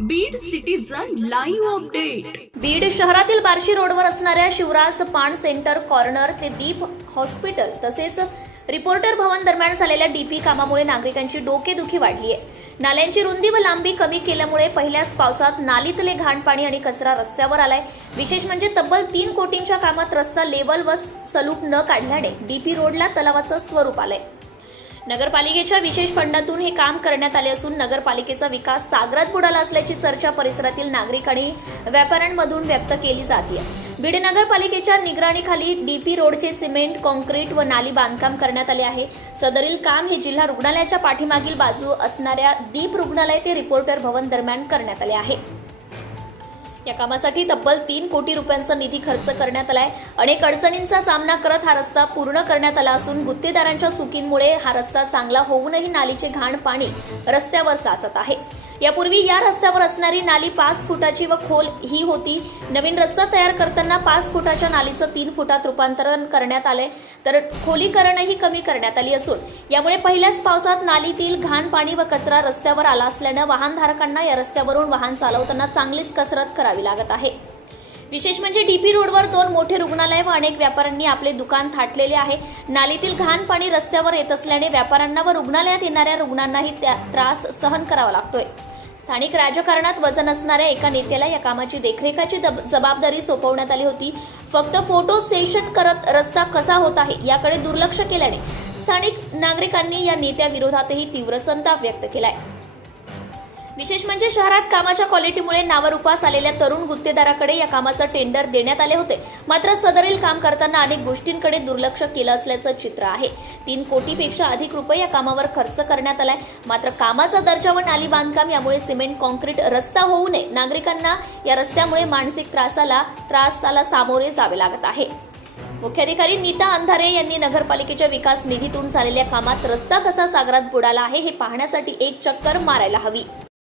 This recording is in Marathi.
Beed citizen live update Beed शहरातील बार्शी रोडवर असणाऱ्या शिवराज पान सेंटर कॉर्नर ते दीप हॉस्पिटल तसेच रिपोर्टर भवन दरम्यान झालेल्या डीपी कामामुळे नागरिकांची डोकेदुखी वाढली आहे नाल्यांची रुंदी व लांबी कमी केल्यामुळे पहिल्याच पावसात नालीतले घाण पाणी आणि कचरा रस्त्यावर आलाय. विशेष म्हणजे तब्बल तीन कोटींच्या कामात रस्ता लेवल व सलूप न काढल्याने डीपी रोडला तलावाचं स्वरूप आलंय. नगरपालिकेच्या विशेष फंडातून हे काम करण्यात आले असून नगरपालिकेचा विकास सागरात बुडाला असल्याची चर्चा परिसरातील नागरिक आणि व्यापाऱ्यांमधून व्यक्त केली जाते. बीड नगरपालिकेच्या निगराणीखाली डीपी रोडचे सिमेंट कॉन्क्रीट व नाली बांधकाम करण्यात आले आहे. सदरील काम हे जिल्हा रुग्णालयाच्या पाठीमागील बाजू असणाऱ्या दीप रुग्णालय ते रिपोर्टर भवन दरम्यान करण्यात आले आहे. या कामासाठी तब्बल तीन कोटी रुपयांचा निधी खर्च करण्यात आलाय. अनेक अडचणींचा सामना करत हा रस्ता पूर्ण करण्यात आला असून गुत्तेदारांच्या चुकींमुळे हा रस्ता चांगला होऊनही नालीचे घाण पाणी रस्त्यावर साचत आहे. यापूर्वी या रस्त्यावर असणारी नाली पाच फुटाची व खोल ही होती. नवीन रस्ता तयार करताना पाच फुटाच्या नालीचं तीन फुटात रूपांतरण करण्यात आले तर खोलीकरणही कमी करण्यात आली असून यामुळे पहिल्याच पावसात नालीतील घाण पाणी व कचरा रस्त्यावर आला असल्यानं वाहनधारकांना या रस्त्यावरून वाहन चालवताना चांगलीच कसरत करावी लागत आहे. विशेष म्हणजे डीपी रोडवर दोन मोठे रुग्णालय व अनेक व्यापाऱ्यांनी आपले दुकान थाटलेले आहे. नालीतील घाण पाणी रस्त्यावर येत असल्याने व्यापाऱ्यांना व रुग्णालयात येणाऱ्या रुग्णांनाही त्या- त्रास सहन करावा लागतोय. स्थानिक राजकारणात वजन असणाऱ्या एका नेत्याला या कामाची देखरेखाची जबाबदारी सोपवण्यात आली होती. फक्त फोटो सेशन करत रस्ता कसा होत आहे याकडे दुर्लक्ष केल्याने स्थानिक नागरिकांनी या नेत्याविरोधातही तीव्र संताप व्यक्त केलाय. विशेष म्हणजे शहरात कामाच्या क्वालिटीमुळे नावारूपास आलेल्या तरुण गुत्तेदाराकडे या कामाचं टेंडर देण्यात आले होते. मात्र सदरील काम करताना अनेक गोष्टींकडे दुर्लक्ष केलं असल्याचं चित्र आहे. तीन कोटीपेक्षा अधिक रुपये या कामावर खर्च करण्यात आलाय. मात्र कामाचा दर्जा व नाली बांधकाम यामुळे सिमेंट कॉन्क्रीट रस्ता होऊ नये. नागरिकांना या रस्त्यामुळे मानसिक त्रासाला त्रासाला सामोरे जावे लागत आहे. मुख्याधिकारी नीता अंधारे यांनी नगरपालिकेच्या विकास निधीतून झालेल्या कामात रस्ता कसा सागरात बुडाला आहे हे पाहण्यासाठी एक चक्कर मारायला हवी.